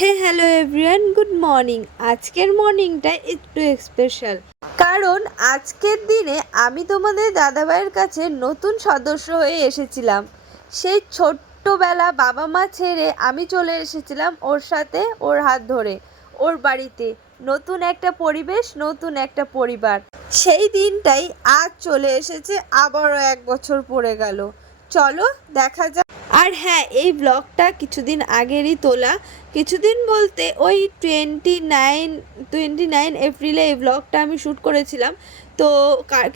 Hey hello everyone, good morning. আজকের মর্নিংটা একটু স্পেশাল। কারণ আজকের দিনে আমি তোমাদের দাদাভাইয়ের কাছে নতুন সদস্য হয়ে এসেছিলাম। সেই ছোট্টবেলা বাবা মা ছেড়ে আমি চলে এসেছিলাম ওর সাথে ওর হাত ধরে, ওর বাড়িতে। নতুন একটা পরিবেশ, নতুন একটা পরিবার। সেই দিনটাই আজ চলে এসেছে, আবারও এক বছর পড়ে গেল। চলো, দেখা যাক। আর হ্যাঁ এই ব্লগটা কিছুদিন আগেরই তোলা। কিছুদিন বলতে ওই টোয়েন্টি নাইন টোয়েন্টি নাইন এপ্রিলে এই ব্লগটা আমি শ্যুট করেছিলাম। তো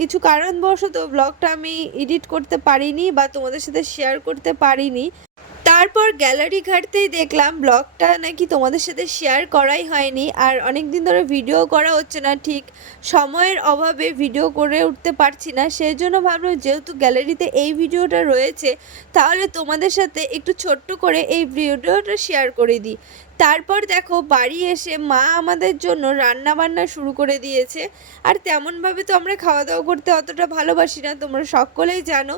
কিছু কারণবশত ব্লগটা আমি এডিট করতে পারিনি বা তোমাদের সাথে শেয়ার করতে পারিনি। তারপর গ্যালারি ঘাটতেই দেখলাম ব্লগটা নাকি তোমাদের সাথে শেয়ার করাই হয়নি। আর অনেক দিন ধরে ভিডিও করা হচ্ছে না, ঠিক সময়ের অভাবে ভিডিও করে উঠতে পারছি না। সেই জন্য ভাবলাম, যেহেতু গ্যালারিতে এই ভিডিওটা রয়েছে, তাহলে তোমাদের সাথে একটু ছোট্ট করে এই ভিডিওটা শেয়ার করে দিই। তারপর দেখো বাড়ি এসে মা আমাদের জন্য রান্না বান্না শুরু করে দিয়েছে। আর তেমনভাবে তো আমরা খাওয়া দাওয়া করতে অতটা ভালোবাসি না, তোমরা সকলেই জানো।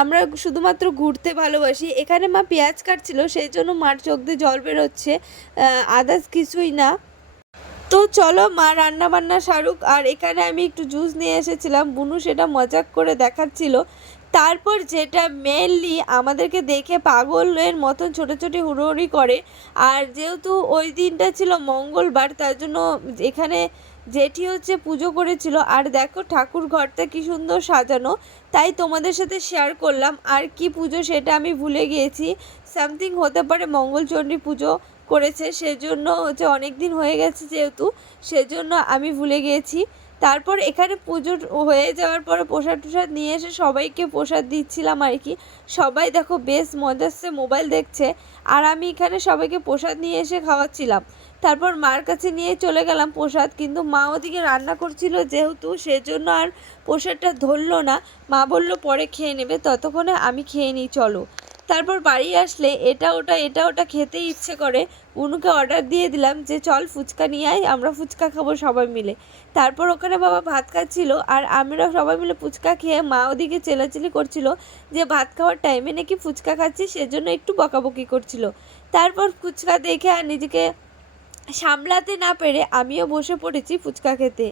আমরা শুধুমাত্র ঘুরতে ভালোবাসি। এখানে মা পেঁয়াজ কাটছিল, সেই জন্য মার চোখ দিয়ে জল বেরোচ্ছে আদার্স কিছুই না। তো চলো মা রান্না বান্না সারুক। আর এখানে আমি একটু জুস নিয়ে এসেছিলাম। বুনু সেটা মজাক করে দেখাচ্ছিল। তারপর যেটা মেনলি আমাদেরকে দেখে পাগলের মতন ছোটো ছোটো হুড়োহুড়ি করে। আর যেহেতু ওই দিনটা ছিল মঙ্গলবার, তার জন্য এখানে জেঠি হচ্ছে পুজো করেছিল, আর দেখো ঠাকুর ঘরটা কি সুন্দর সাজানো, তাই তোমাদের সাথে শেয়ার করলাম। আর কি পুজো সেটা আমি ভুলে গিয়েছি। সামথিং হতে পারে মঙ্গলচণ্ডী পুজো করেছে, সেজন্য হচ্ছে অনেক দিন হয়ে গেছে যেহেতু, সেজন্য আমি ভুলে গিয়েছি। তারপর এখানে পুজো হয়ে যাওয়ার পরে প্রসাদ টসাদ নিয়ে এসে সবাইকে প্রসাদ দিচ্ছিলাম আর কি। সবাই দেখো বেশ মজাচ্ছে, মোবাইল দেখছে। আর আমি এখানে সবাইকে প্রসাদ নিয়ে এসে খাওয়াচ্ছিলাম। তারপর মার কাছে নিয়ে চলে গেলাম প্রসাদ, কিন্তু মা ওদিকে রান্না করছিল যেহেতু সেজন্য আর প্রসাদটা ধরলো না। মা বলল, পরে খেয়ে নেবে, ততক্ষণে আমি খেয়ে নিই, চলো। তারপর বাড়ি আসলে এটা ওটা এটা ওটা খেতে ইচ্ছে করে। উনুকে অর্ডার দিয়ে দিলাম যে, চল ফুচকা নিয়ে আয়, আমরা ফুচকা খাব সবাই মিলে। তারপর ওখানে বাবা ভাত খাচ্ছিল আর আমরা সবাই মিলে ফুচকা খেয়ে মা ওদিকে চেলাচিলি করছিল যে, ভাত খাওয়ার টাইমে নাকি ফুচকা খাচ্ছি সেজন্য একটু বকাবকি করছিল। তারপর ফুচকা দেখে আর নিজেকে সামলাতে না পেরে আমিও বসে পড়েছি ফুচকা খেতে।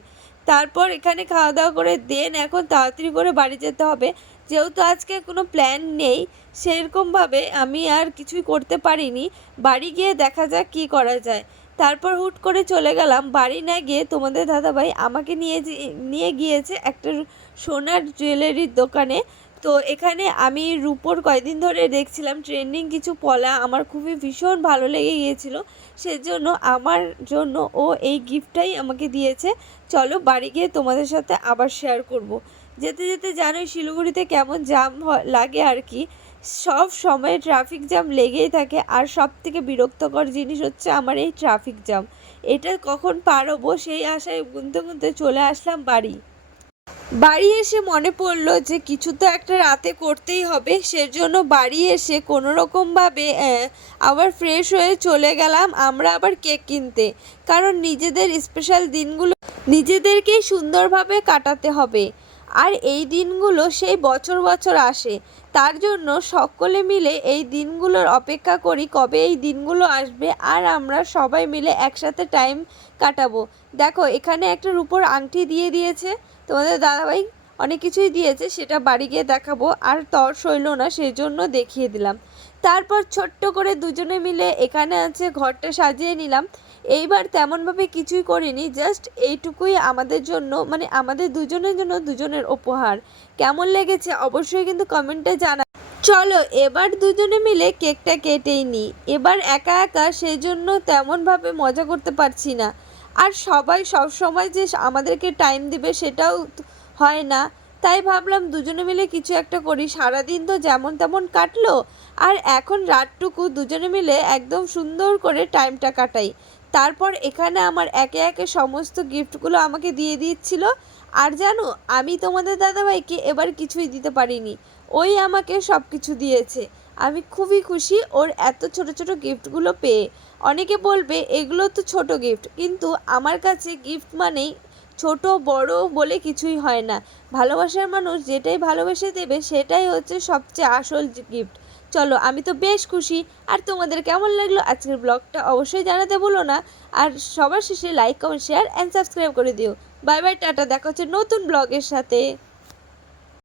তারপর এখানে খাওয়া দাওয়া করে দেন। এখন তাড়াতাড়ি করে বাড়ি যেতে হবে। যেহেতু আজকে কোনো প্ল্যান নেই, সেরকমভাবে আমি আর কিছুই করতে পারিনি। বাড়ি গিয়ে দেখা যাক কি করা যায়। তারপর হুট করে চলে গেলাম। বাড়ি না গিয়ে তোমাদের দাদাভাই আমাকে নিয়ে নিয়ে গিয়েছে একটা সোনার জুয়েলারির দোকানে। তো এখানে আমি রূপোর কয়দিন ধরে দেখছিলাম ট্রেন্ডিং কিছু পলা, আমার খুবই ভীষণ ভালো লেগে গিয়েছিল। সেজন্য আমার জন্য ও এই গিফটটাই আমাকে দিয়েছে। চলো বাড়ি গিয়ে তোমাদের সাথে আবার শেয়ার করব। যেতে যেতে জানোই শিলিগুড়িতে কেমন জাম লাগে আর কি। সব সময় ট্রাফিক জ্যাম লেগেই থাকে আর সব থেকে বিরক্তকর জিনিস হচ্ছে আমার এই ট্রাফিক জ্যাম এটা কখন পার হব সেই আশায় গুনতে গুনতে চলে আসলাম বাড়ি। বাড়ি এসে মনে পড়ল যে কিছু তো একটা রাতে করতেই হবে, সেজন্য বাড়ি এসে কোনো রকমভাবে আবার ফ্রেশ হয়ে চলে গেলাম আমরা আবার কেক কিনতে। কারণ নিজেদের স্পেশাল দিনগুলো, নিজেদেরকেই সুন্দরভাবে কাটাতে হবে। আর এই দিনগুলো সেই বছর বছর আসে। তার জন্য সকলে মিলে এই দিনগুলোর অপেক্ষা করি, কবে এই দিনগুলো আসবে আর আমরা সবাই মিলে একসাথে টাইম কাটাবো। দেখো, এখানে একটা রূপোর আংটি দিয়ে দিয়েছে। তোমাদের দাদাভাই অনেক কিছুই দিয়েছে, সেটা বাড়ি গিয়ে দেখাবো। আর তর সইল না সেই জন্য দেখিয়ে দিলাম। তারপর ছোট্ট করে দুজনে মিলে এখানে আছে ঘরটা সাজিয়ে নিলাম। এইবার তেমনভাবে কিছুই করিনি জাস্ট এইটুকুই আমাদের জন্য মানে আমাদের দুজনের জন্য দুজনের উপহার। কেমন লেগেছে অবশ্যই কিন্তু কমেন্টে জানা চলো, এবার দুজনে মিলে কেকটা কেটেই নিই এবার একা একা সেই জন্য তেমনভাবে মজা করতে পারছি না। আর সবাই সব সময় যে আমাদেরকে টাইম দিবে সেটাও হয় না। তাই ভাবলাম দুজনে মিলে কিছু একটা করি। সারাদিন তো যেমন তেমন কাটলো। আর এখন রাতটুকু দুজনে মিলে একদম সুন্দর করে টাইমটা কাটাই। তারপর এখানে আমার একে একে সমস্ত গিফটগুলো আমাকে দিয়ে দিচ্ছিল। আর জানো, আমি তোমাদের দাদাভাইকে এবার কিছুই দিতে পারিনি। ওই আমাকে সব কিছু দিয়েছে। আমি খুবই খুশি ওর এত ছোট ছোট গিফটগুলো পেয়ে। অনেকে বলবে, এগুলো তো ছোট গিফট কিন্তু আমার কাছে গিফট মানেই ছোট, বড় বলে কিছুই হয় না। ভালোবাসার মানুষ যেটাই ভালোবেসে দেবে, সেটাই হচ্ছে সবচেয়ে আসল গিফট চলো, আমি তো বেশ খুশি। আর তোমাদের কেমন লাগল আজকের ব্লগটা অবশ্যই জানাতে বলো না। আর সবার শেষে like comment share and subscribe করে দিও। বাই বাই টাটা, দেখা হচ্ছে নতুন ব্লগের সাথে।